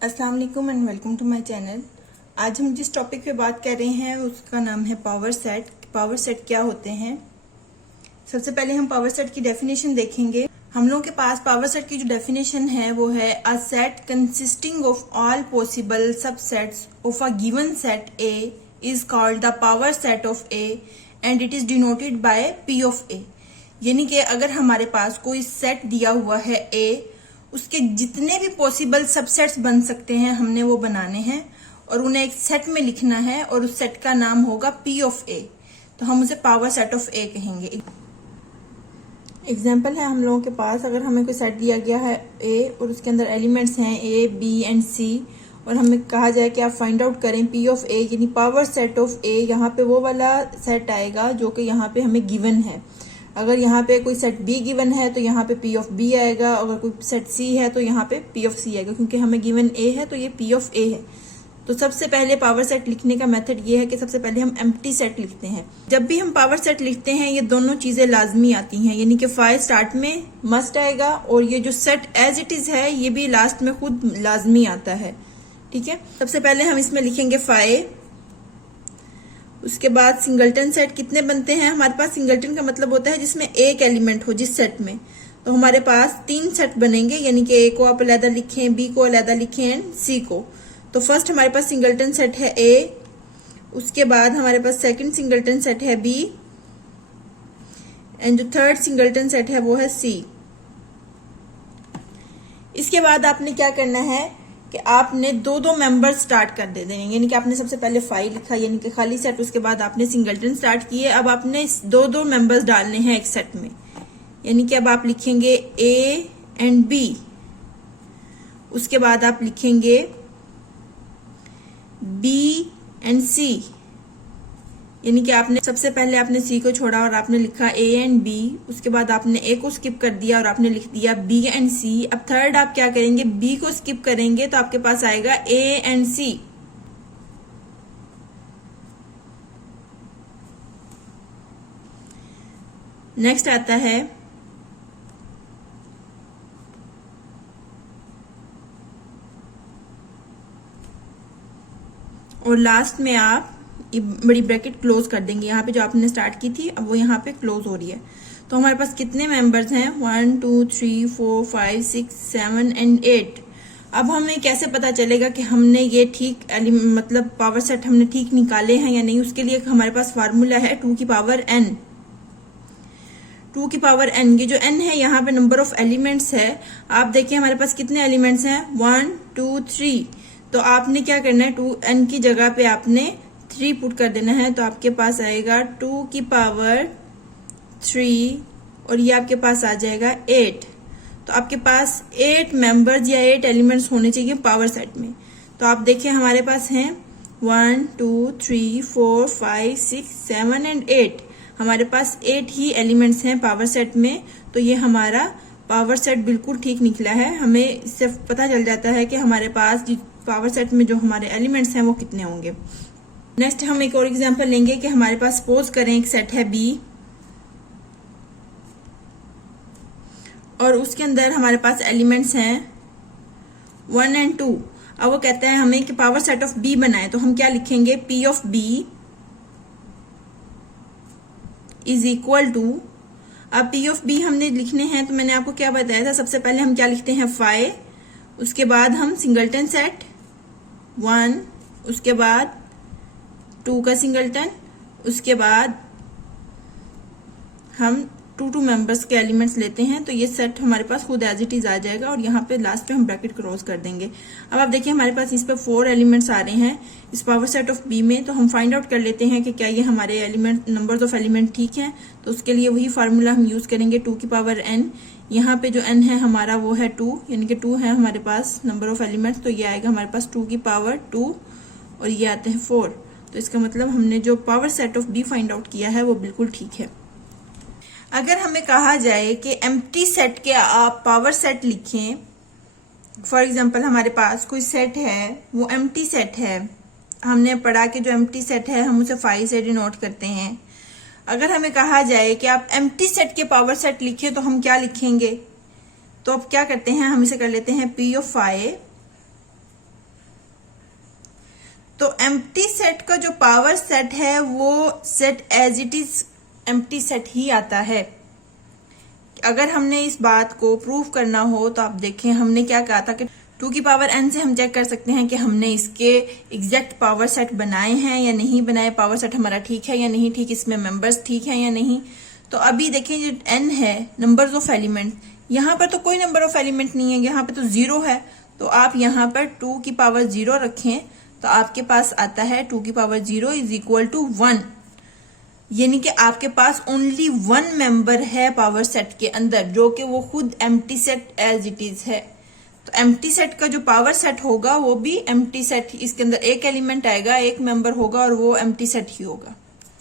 अस्सलाम वालेकुम and welcome to my channel. आज हम जिस टॉपिक पे बात कर रहे हैं उसका नाम है पावर सेट। पावर सेट क्या होते हैं? सबसे पहले हम पावर सेट की डेफिनेशन देखेंगे। हम लोगों के पास पावर सेट की जो डेफिनेशन है वो है a set consisting of all possible subsets of a given set A is called the power set of A and it is denoted by P of A. यानी कि अगर हमारे पास कोई सेट दिया हुआ है ए, उसके जितने भी पॉसिबल सबसेट्स बन सकते हैं हमने वो बनाने हैं और उन्हें एक सेट में लिखना है और उस सेट का नाम होगा पी ऑफ ए। तो हम उसे पावर सेट ऑफ ए कहेंगे। एग्जाम्पल है हम लोगों के पास, अगर हमें कोई सेट दिया गया है ए और उसके अंदर एलिमेंट्स हैं ए बी एंड सी और हमें कहा जाए कि आप फाइंड आउट करें पी ऑफ ए यानी पावर सेट ऑफ ए, यहाँ पे वो वाला सेट आएगा जो कि यहाँ पे हमें गिवन है। अगर यहाँ पे कोई सेट बी गिवन है तो यहाँ पे पी ऑफ बी आएगा, अगर कोई सेट सी है तो यहाँ पे पी ऑफ सी आएगा, क्योंकि हमें गिवन ए है तो ये पी ऑफ ए है। तो सबसे पहले पावर सेट लिखने का मेथड ये है कि सबसे पहले हम एम्प्टी सेट लिखते हैं। जब भी हम पावर सेट लिखते हैं ये दोनों चीजें लाजमी आती हैं, यानी कि फाइ स्टार्ट में मस्ट आएगा और ये जो सेट एज इट इज है ये भी लास्ट में खुद लाजमी आता है। ठीक है, सबसे पहले हम इसमें लिखेंगे फाइ। उसके बाद सिंगलटन सेट कितने बनते हैं हमारे पास? सिंगलटन का मतलब होता है जिसमें एक एलिमेंट हो जिस सेट में। तो हमारे पास 3 सेट बनेंगे, यानी कि ए को आप अलहदा लिखें, बी को अलहदा लिखें एंड सी को। तो फर्स्ट हमारे पास सिंगलटन सेट है ए, उसके बाद हमारे पास सेकंड सिंगलटन सेट है बी एंड जो थर्ड सिंगलटन सेट है वो है सी। इसके बाद आपने क्या करना है कि आपने दो मेंबर स्टार्ट कर दे देंगे, यानी कि आपने सबसे पहले फाइल लिखा यानी कि खाली सेट, उसके बाद आपने सिंगलटन स्टार्ट किए। अब आपने दो मेंबर्स डालने हैं एक सेट में, यानी कि अब आप लिखेंगे ए एंड बी, उसके बाद आप लिखेंगे बी एंड सी, यानी कि आपने सबसे पहले आपने सी को छोड़ा और आपने लिखा ए एंड बी, उसके बाद आपने ए को स्किप कर दिया और आपने लिख दिया बी एंड सी। अब थर्ड आप क्या करेंगे, बी को स्किप करेंगे तो आपके पास आएगा ए एंड सी। नेक्स्ट आता है और लास्ट में आप ये बड़ी ब्रैकेट क्लोज कर देंगे। यहाँ पे जो आपने स्टार्ट की थी अब वो यहाँ पे क्लोज हो रही है। तो हमारे पास कितने मेंबर्स हैं? 1 2 3 4 5 6 7 एंड 8। अब हमें कैसे पता चलेगा कि हमने ये ठीक मतलब पावर सेट हमने ठीक निकाले हैं या नहीं? उसके लिए हमारे पास फार्मूला है 2 की पावर n। 2 की पावर n, ये जो n है यहाँ पे नंबर ऑफ एलिमेंट्स है। आप देखिए हमारे पास कितने एलिमेंट्स हैं? 1 2 3। तो आपने क्या करना है, 2n की जगह पे आपने 3 पुट कर देना है। तो आपके पास आएगा 2 की पावर 3 और ये आपके पास आ जाएगा 8। तो आपके पास 8 मेंबर्स या 8 एलिमेंट्स होने चाहिए पावर सेट में। तो आप देखिए हमारे पास हैं 1 2 3 4 5 6 7 एंड 8। हमारे पास 8 ही एलिमेंट्स हैं पावर सेट में। तो ये हमारा पावर सेट बिल्कुल ठीक निकला है। हमें इससे पता चल जाता है कि हमारे पास पावर सेट में जो हमारे एलिमेंट्स हैं वो कितने होंगे। नेक्स्ट हम एक और एग्जांपल लेंगे कि हमारे पास सपोज करें एक सेट है बी और उसके अंदर हमारे पास एलिमेंट्स हैं 1 एंड 2। अब वो कहता है हमें कि पावर सेट ऑफ बी बनाए, तो हम क्या लिखेंगे? P of B is equal to, अब पी ऑफ बी हमने लिखने हैं तो मैंने आपको क्या बताया था, सबसे पहले हम क्या लिखते हैं फाइ, उसके बाद हम सिंगलटन सेट 1, उसके बाद 2 का सिंगलटन, उसके बाद हम 2 मेंबर्स के एलिमेंट्स लेते हैं। तो ये सेट हमारे पास खुद एज इट इज आ जाएगा और यहाँ पे लास्ट पे हम ब्रैकेट क्रॉस कर देंगे। अब आप देखिए हमारे पास इस पे 4 एलिमेंट्स आ रहे हैं इस पावर सेट ऑफ बी में। तो हम फाइंड आउट कर लेते हैं कि क्या ये हमारे एलिमेंट नंबर्स ऑफ एलिमेंट ठीक हैं। तो उसके लिए वही फार्मूला हम यूज करेंगे 2 की पावर n। यहाँ पे जो n है हमारा वो है 2, यानी कि 2 है हमारे पास नंबर ऑफ एलिमेंट्स। तो ये आएगा हमारे पास 2 की पावर 2 और ये आते हैं 4। तो इसका मतलब हमने जो power set of B find out किया है वो बिल्कुल ठीक है। अगर हमें कहा जाए कि एम्प्टी सेट के आप पावर सेट लिखें, फॉर एग्जांपल हमारे पास कोई सेट है वो एम्प्टी सेट है, हमने पढ़ा कि जो एम्प्टी सेट है हम उसे फाइ से डिनोट करते हैं। अगर हमें कहा जाए कि आप एम्प्टी सेट के पावर सेट लिखें तो हम क्या लिखेंगे? तो अब क्या करते हैं, हम इसे कर लेते हैं पी ऑफ फाइ तो एम्प्टी सेट का जो पावर सेट है वो set as it is empty set ही आता है। अगर हमने इस बात को प्रूव करना हो तो आप देखें हमने क्या कहा था कि 2 की पावर n से हम चेक कर सकते हैं कि हमने इसके एग्जैक्ट पावर सेट बनाए हैं या नहीं बनाए, पावर सेट हमारा ठीक है या नहीं ठीक, इसमें मेंबर्स ठीक है या नहीं। तो अभी देखें जो n है नंबर्स ऑफ एलिमेंट, यहाँ पर तो कोई नंबर ऑफ एलिमेंट नहीं है, यहाँ पे तो 0 है। तो आप यहाँ पर 2 की पावर 0 रखें तो आपके पास आता है 2 की पावर 0 इज इक्वल टू 1, यानी कि आपके पास ओनली 1 मेंबर है पावर सेट के अंदर, जो कि वो खुद empty set as it is है। तो एम्प्टी सेट का जो पावर सेट होगा वो भी एम्प्टी सेट, इसके अंदर एक एलिमेंट आएगा, एक मेंबर होगा और वो एम्प्टी सेट ही होगा।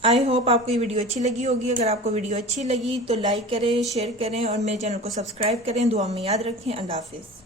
आई होप आपको ये वीडियो अच्छी लगी होगी। अगर आपको वीडियो अच्छी लगी तो लाइक करें, शेयर करें और मेरे चैनल को सब्सक्राइब करें। दुआ में याद रखें। अल्लाह हाफिज।